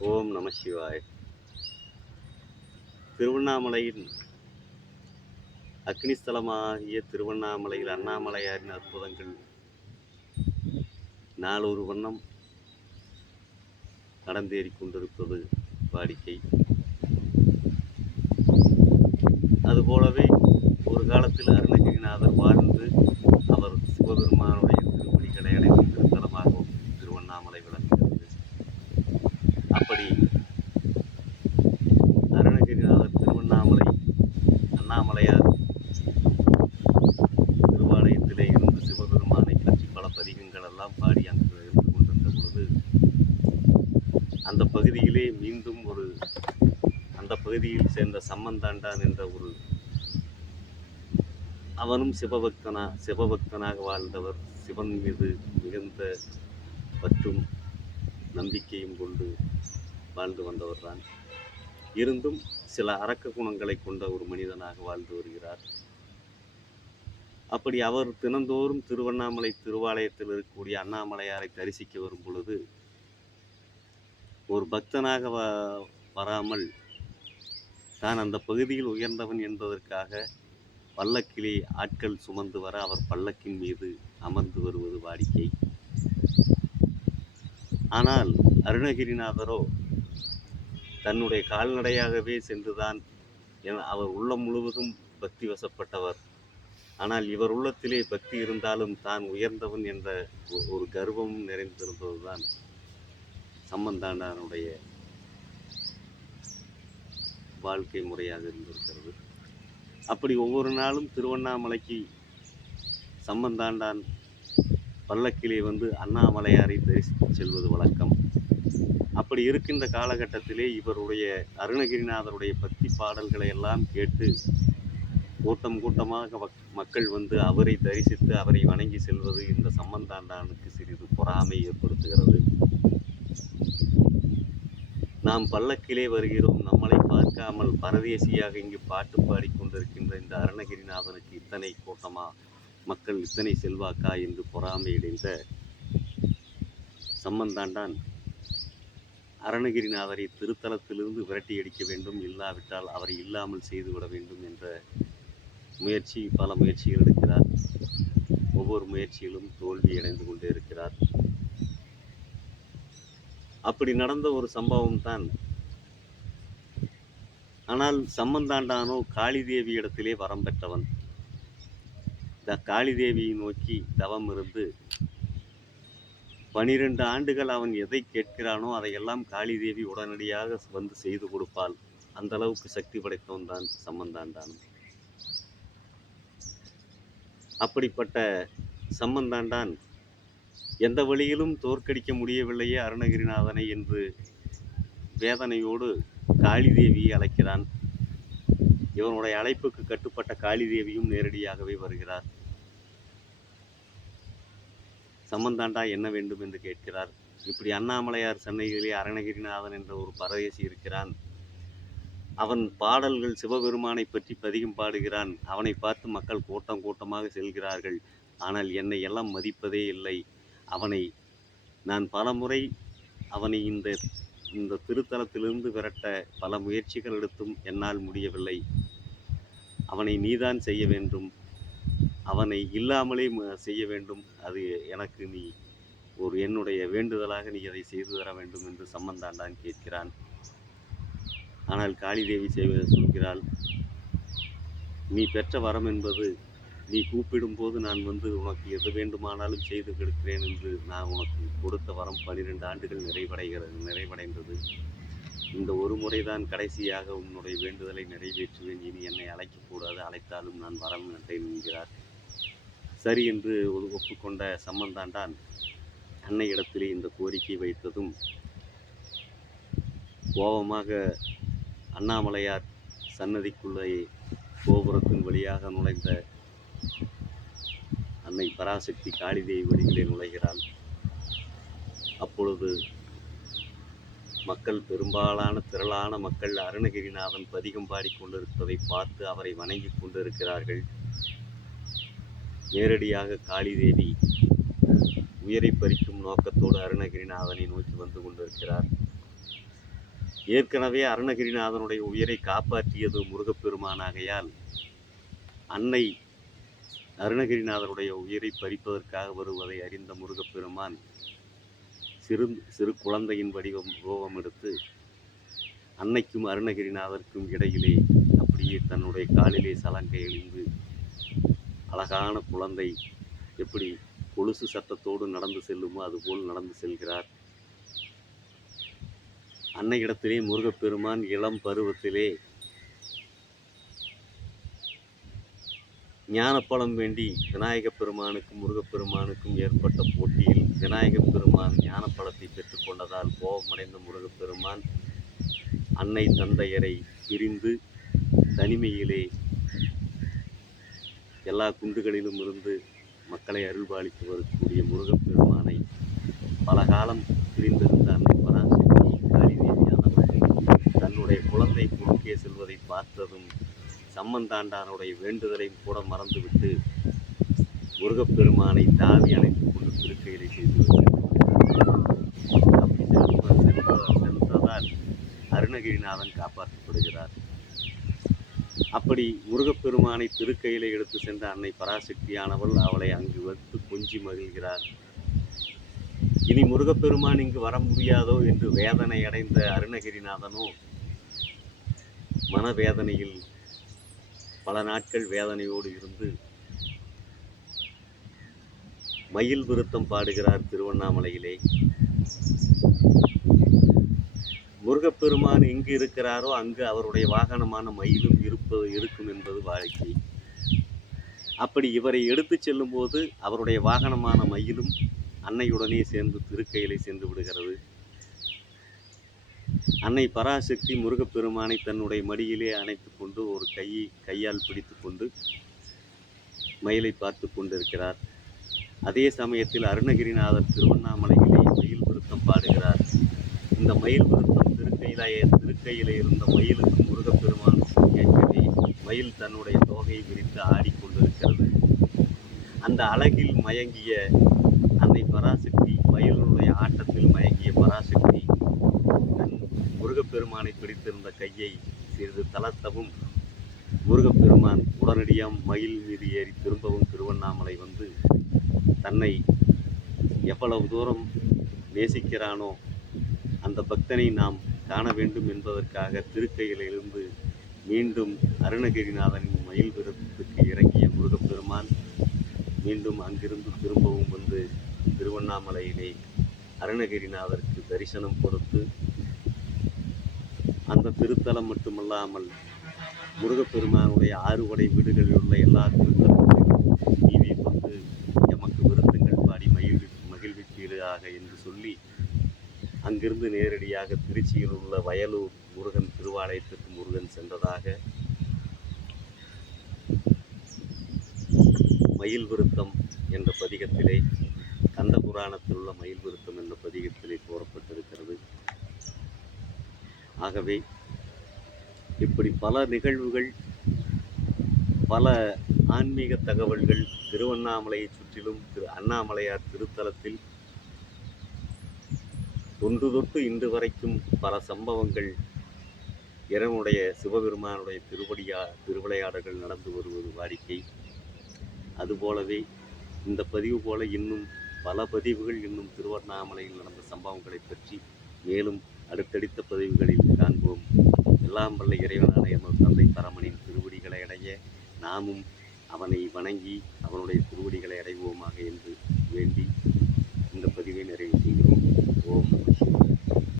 ஓம் நம சிவாய். திருவண்ணாமலையின் அக்னிஸ்தலமாகிய திருவண்ணாமலையில் அண்ணாமலையாரின் அற்புதங்கள் நாளொரு வண்ணம் நடந்தேறிக் கொண்டிருப்பது வாடிக்கை. அதுபோலவே ஒரு காலத்தில் அருணகிரிநாதர் வாழ்ந்த அவர் சிவபெருமானுடைய திருப்பணிகளை அடைந்த திருத்தலமாகவும் திருவண்ணாமலை விளங்குகிறது அப்படி அருணகிரிநாதர் திருவண்ணாமலை அண்ணாமலையார் திருவாலயத்திலே இருந்து சிவபெருமானை பற்றி பல பதிகங்கள் எல்லாம் பாடி அங்கு இருந்து கொண்டிருந்த பொழுது அந்த பகுதியிலே மீண்டும் ஒரு அந்த பகுதியில் சேர்ந்த சம்மந்தாண்டான் என்ற ஒரு அவனும் சிவபக்தனா சிவபக்தனாக வாழ்ந்தவர் சிவன் மீது மிகுந்த பற்றும் நம்பிக்கையும் கொண்டு வாழ்ந்து வந்தவர்தான். இருந்தும் சில அரக்க குணங்களை கொண்ட ஒரு மனிதனாக வாழ்ந்து வருகிறார். அப்படி அவர் தினந்தோறும் திருவண்ணாமலை திருவாலயத்தில் இருக்கக்கூடிய அண்ணாமலையாரை தரிசிக்க வரும் பொழுது ஒரு பக்தனாக வ வராமல் தான் அந்த பகுதியில் உயர்ந்தவன் என்பதற்காக பல்லக்கிலே ஆட்கள் சுமந்து வர அவர் பல்லக்கின் மீது அமர்ந்து வருவது வாடிக்கை. ஆனால் அருணகிரிநாதரோ தன்னுடைய கால்நடையாகவே சென்றுதான் அவர் உள்ளம் முழுவதும் பக்தி வசப்பட்டவர். ஆனால் இவர் உள்ளத்திலே பக்தி இருந்தாலும் தான் உயர்ந்தவன் என்ற ஒரு கர்வமும் நிறைந்திருந்ததுதான் சம்பந்தாண்டானுடைய வாழ்க்கை முறையாக இருந்திருக்கிறது. அப்படி ஒவ்வொரு நாளும் திருவண்ணாமலைக்கு சம்பந்தாண்டான் பல்லக்கிலே வந்து அண்ணாமலையாரை தரிசித்து செல்வது வழக்கம். அப்படி இருக்கின்ற காலகட்டத்திலே இவருடைய அருணகிரிநாதருடைய பக்தி பாடல்களை எல்லாம் கேட்டு கூட்டம் கூட்டமாக மக்- மக்கள் வந்து அவரை தரிசித்து அவரை வணங்கி செல்வது இந்த சம்பந்தாண்டானுக்கு சிறிது பொறாமை ஏற்படுத்துகிறது. நாம் பல்லக்கிலே வருகிறோம். நம்மளை பார்க்காமல் பரதேசியாக இங்கு பாட்டு பாடிக்கொண்டிருக்கின்ற இந்த அருணகிரிநாதனுக்கு இத்தனை கூட்டமா? மக்கள் இத்தனை செல்வாக்கா? என்று பொறாமையடைந்த சம்பந்தாண்டான் அருணகிரிநாதரை திருத்தலத்திலிருந்து விரட்டி அடிக்க வேண்டும் இல்லாவிட்டால் அவரை இல்லாமல் செய்துவிட வேண்டும் என்ற முயற்சி பல முயற்சிகள் எடுக்கிறார். ஒவ்வொரு முயற்சியிலும் தோல்வி அடைந்து கொண்டே இருக்கிறார். அப்படி நடந்த ஒரு சம்பவம் தான் ஆனால் சம்பந்தாண்டானோ காளி தேவி இடத்திலே வரம் பெற்றவன். இந்த காளி தேவியை நோக்கி தவம் இருந்து பனிரெண்டு ஆண்டுகள் அவன் எதை கேட்கிறானோ அதையெல்லாம் காளி தேவி உடனடியாக வந்து செய்து கொடுப்பாள். அந்த அளவுக்கு சக்தி படைத்தவன் தான் சம்பந்தாண்டான். அப்படிப்பட்ட சம்பந்தாண்டான் எந்த வழியிலும் தோற்கடிக்க முடியவில்லையே அருணகிரிநாதனை என்று வேதனையோடு காளி தேவியை அழைக்கிறான். இவனுடைய அழைப்புக்கு கட்டுப்பட்ட காளி தேவியும் நேரடியாகவே வருகிறார். சம்பந்தாண்டா என்ன வேண்டும் என்று கேட்கிறார். இப்படி அண்ணாமலையார் சென்னையிலே அருணகிரிநாதன் என்ற ஒரு பரதேசி இருக்கிறான். அவன் பாடல்கள் சிவபெருமானை பற்றி பதிகம் பாடுகிறான். அவனை பார்த்து மக்கள் கூட்டம் கூட்டமாக செல்கிறார்கள். ஆனால் என்னை எல்லாம் மதிப்பதே இல்லை. அவனை நான் பலமுறை அவனை இந்த இந்த திருத்தலத்திலிருந்து விரட்ட பல முயற்சிகள் எடுத்தும் என்னால் முடியவில்லை. அவனை நீதான் செய்ய வேண்டும். அவனை இல்லாமலே செய்ய வேண்டும். அது எனக்கு நீ ஒரு என்னுடைய வேண்டுதலாக நீ அதை செய்து தர வேண்டும் என்று சம்பந்தாண்டான் கேட்கிறான். ஆனால் காளிதேவி செய்வ சொல்கிறாள். நீ பெற்ற வரம் என்பது நீ கூப்பிடும்போது நான் வந்து உனக்கு எது வேண்டுமானாலும் செய்து கொடுக்கிறேன் என்று நான் உனக்கு கொடுத்த வரம் பன்னிரெண்டு ஆண்டுகள் நிறைவடைகிறது நிறைவடைந்தது. இந்த ஒரு முறை தான் கடைசியாக உன்னுடைய வேண்டுதலை நிறைவேற்றுவேன். இனி என்னை அழைக்கக்கூடாது அழைத்தாலும் நான் வர மாட்டேன் என்கிறார். சரி என்று ஒரு ஒப்புக்கொண்ட சம்பந்தாண்டான் அன்னை இடத்திலே இந்த கோரிக்கை வைத்ததும் கோபமாக அண்ணாமலையார் சன்னதிக்குள்ளே கோபுரத்தின் வழியாக நுழைந்த அன்னை பராசக்தி காளிதேவி வழியிலே நுழைகிறாள் அப்பொழுது மக்கள் பெரும்பாலான திரளான மக்கள் அருணகிரிநாதன் பதிகம் பாடிக்கொண்டிருப்பதை பார்த்து அவரை வணங்கிக் கொண்டிருக்கிறார்கள். நேரடியாக காளிதேவி உயிரை பறிக்கும் நோக்கத்தோடு அருணகிரிநாதனை நோக்கி வந்து கொண்டிருக்கிறார். ஏற்கனவே அருணகிரிநாதனுடைய உயிரை காப்பாற்றியது முருகப்பெருமானாகையால் அன்னை அருணகிரிநாதருடைய உயிரை பறிப்பதற்காக வருவதை அறிந்த முருகப்பெருமான் சிறு சிறு குழந்தையின் வடிவம் ரூபம் எடுத்து அன்னைக்கும் அருணகிரிநாதருக்கும் இடையிலே அப்படியே தன்னுடைய காலிலே சலங்கை எழிந்து அழகான குழந்தை எப்படி கொலுசு சத்தத்தோடு நடந்து செல்லுமோ அதுபோல் நடந்து செல்கிறார். அன்னையிடத்திலே முருகப்பெருமான் இளம் பருவத்திலே ஞானப்பழம் வேண்டி விநாயகப் பெருமானுக்கும் முருகப்பெருமானுக்கும் ஏற்பட்ட போட்டியில் விநாயகப் பெருமான் ஞானப்பழத்தை பெற்றுக்கொண்டதால் கோபமடைந்த முருகப்பெருமான் அன்னை தந்தையரை பிரிந்து தனிமையிலே எல்லா குண்டுகளிலும் இருந்து மக்களை அருள்பாலித்து வரக்கூடிய முருகப்பெருமானை பல காலம் பிரிந்திருந்த அன்னை பராசக்தி காளிதேவியானவள் தன்னுடைய குழந்தை குறுக்கே செல்வதை பார்த்ததும் சம்மந்தாண்டானுடைய வேண்டுதலையும் கூட மறந்துவிட்டு முருகப்பெருமானை தாவி அணைத்துக் கொண்டு திருக்கையிலை செய்து அப்படி செல்வ- செல்வ- சென்றதால் அருணகிரிநாதன் காப்பாற்றப்படுகிறார். அப்படி முருகப்பெருமானை திருக்கையிலே எடுத்து சென்ற அன்னை பராசக்தியானவள் அவளை அங்கு வைத்து கொஞ்சி மகிழ்கிறார். இனி முருகப்பெருமான் இங்கு வர முடியாதோ என்று வேதனை அடைந்த அருணகிரிநாதனோ மனவேதனையில் பல நாட்கள் வேதனையோடு இருந்து மயில் விருத்தம் பாடுகிறார் திருவண்ணாமலையிலே. முருகப்பெருமான் எங்கு இருக்கிறாரோ அங்கு அவருடைய வாகனமான மயிலும் இருப்பது இருக்கும் என்பது வாழ்க்கை அப்படி இவரை எடுத்துச் செல்லும்போது அவருடைய வாகனமான மயிலும் அன்னையுடனே சேர்ந்து திருக்கையிலே சென்று விடுகிறது. அன்னை பராசக்தி முருகப்பெருமானை தன்னுடைய மடியிலே அணைத்து கொண்டு ஒரு கையை கையால் பிடித்து கொண்டு மயிலை பார்த்து கொண்டிருக்கிறார். அதே சமயத்தில் அருணகிரிநாதர் திருவண்ணாமலையிலே மயில் விருத்தம் பாடுகிறார். இந்த மயில் விருத்தம் திருக்கையிலேயே திருக்கையிலே இருந்த மயிலுக்கு முருகப்பெருமான் கேட்கவே மயில் தன்னுடைய தோகையை விரித்து ஆடிக்கொண்டிருக்கிறது. அந்த அழகில் மயங்கிய அன்னை பராசக்தி மயிலுடைய ஆட்டத்தில் மயங்கிய பராசக்தி முருகப்பெருமானை பிடித்திருந்த கையை சிறிது தளர்த்தவும் முருகப்பெருமான் உடனடியாக மயில் மீது ஏறி திரும்பவும் திருவண்ணாமலை வந்து தன்னை எவ்வளவு தூரம் நேசிக்கிறானோ அந்த பக்தனை நாம் காண வேண்டும் என்பதற்காக திருக்கையிலிருந்து மீண்டும் அருணகிரிநாதனின் மயில் விருப்பத்துக்கு இறங்கிய முருகப்பெருமான் மீண்டும் அங்கிருந்து திரும்பவும் வந்து திருவண்ணாமலையிலே அருணகிரிநாதருக்கு தரிசனம் கொடுத்து அந்த திருத்தலம் மட்டுமல்லாமல் முருகப்பெருமானுடைய ஆறுபடை வீடுகளில் உள்ள எல்லா திருத்தலங்களிலும் டிவி கொண்டு எமக்கு விருத்தங்கள் பாடி மகிழ்வி மகிழ்விப்பீராக என்று சொல்லி அங்கிருந்து நேரடியாக திருச்சியில் உள்ள வயலூர் முருகன் திருவாலயத்திற்கு முருகன் சென்றதாக மயில் விருத்தம் என்ற பதிகத்திலே கந்த புராணத்தில் உள்ள மயில் விருத்தம் என்ற பதிகத்திலே கூறப்பட்டிருக்கிறது. ஆகவே இப்படி பல நிகழ்வுகள் பல ஆன்மீக தகவல்கள் திருவண்ணாமலையை சுற்றிலும் திரு அண்ணாமலையார் திருத்தலத்தில் தொன்று தொட்டு இன்று வரைக்கும் பல சம்பவங்கள் இறைவனுடைய சிவபெருமானுடைய திருவடியா திருவிளையாடல்கள் நடந்து வருவது வாடிக்கை. அதுபோலவே இந்த பதிவு போல இன்னும் பல பதிவுகள் இன்னும் திருவண்ணாமலையில் நடந்த சம்பவங்களை பற்றி மேலும் அடுத்தடுத்த பதிவுகளில் காண்போம். எல்லாம் வல்ல இறைவனான எமது தந்தை பரமனின் திருவடிகளை அடைய நாமும் அவனை வணங்கி அவனுடைய திருவடிகளை அடைவோமாக என்று வேண்டி இந்த பதிவை நிறைவு செய்கிறோம். ஓம்